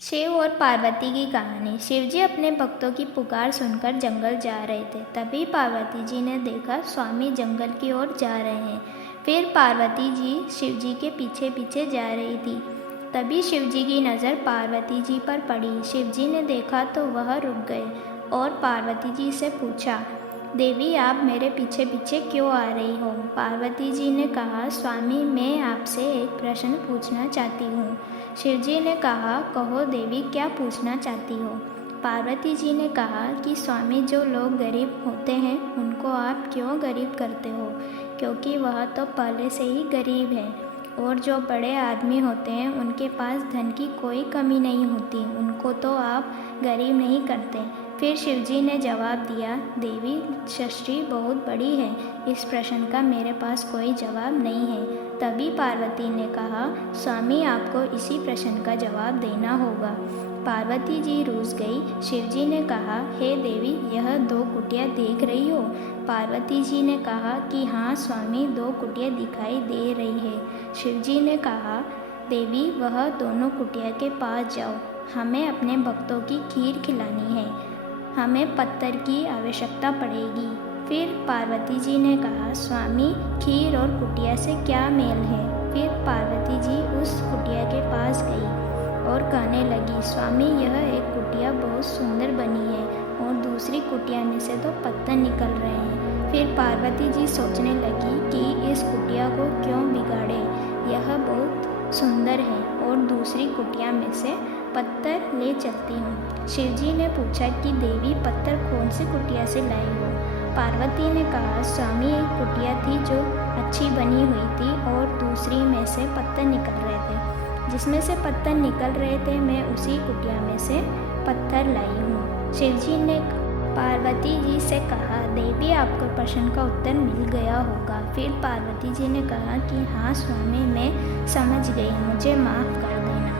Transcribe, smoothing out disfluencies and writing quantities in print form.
शिव और पार्वती की कहानी। शिवजी अपने भक्तों की पुकार सुनकर जंगल जा रहे थे। तभी पार्वती जी ने देखा स्वामी जंगल की ओर जा रहे हैं। फिर पार्वती जी शिवजी के पीछे पीछे जा रही थी। तभी शिवजी की नज़र पार्वती जी पर पड़ी। शिवजी ने देखा तो वह रुक गए और पार्वती जी से पूछा, देवी आप मेरे पीछे पीछे क्यों आ रही हो? पार्वती जी ने कहा, स्वामी मैं आपसे एक प्रश्न पूछना चाहती हूँ। शिवजी ने कहा, कहो देवी क्या पूछना चाहती हो? पार्वती जी ने कहा कि स्वामी जो लोग गरीब होते हैं उनको आप क्यों गरीब करते हो? क्योंकि वह तो पहले से ही गरीब है। और जो बड़े आदमी होते हैं उनके पास धन की कोई कमी नहीं होती, उनको तो आप गरीब नहीं करते। फिर शिवजी ने जवाब दिया, देवी सृष्टि बहुत बड़ी है, इस प्रश्न का मेरे पास कोई जवाब नहीं है। तभी पार्वती ने कहा, स्वामी आपको इसी प्रश्न का जवाब देना होगा। पार्वती जी रूठ गई। शिवजी ने कहा, हे देवी यह 2 कुटिया देख रही हो? पार्वती जी ने कहा कि हाँ स्वामी 2 कुटिया दिखाई दे रही है। शिवजी ने कहा, देवी वह दोनों कुटिया के पास जाओ, हमें अपने भक्तों की खीर खिलानी है, हमें पत्थर की आवश्यकता पड़ेगी। फिर पार्वती जी ने कहा, स्वामी खीर और कुटिया से क्या मेल है? फिर पार्वती जी उस कुटिया के पास गई और कहने लगी, स्वामी यह एक कुटिया बहुत सुंदर बनी है और दूसरी कुटिया में से तो पत्थर निकल रहे हैं। फिर पार्वती जी सोचने लगी कि इस कुटिया को क्यों बिगाड़े, यह बहुत सुंदर है और दूसरी कुटिया में से पत्थर ले चलती हूँ। शिवजी ने पूछा कि देवी पत्थर कौन सी कुटिया से लाई हो? पार्वती ने कहा, स्वामी एक कुटिया थी जो अच्छी बनी हुई थी और दूसरी में से पत्थर निकल रहे थे, जिसमें से पत्थर निकल रहे थे मैं उसी कुटिया में से पत्थर लाई हूँ। शिवजी ने पार्वती जी से कहा, देवी आपको प्रश्न का उत्तर मिल गया होगा। फिर पार्वती जी ने कहा कि हाँ स्वामी मैं समझ गई, मुझे माफ़ कर देना।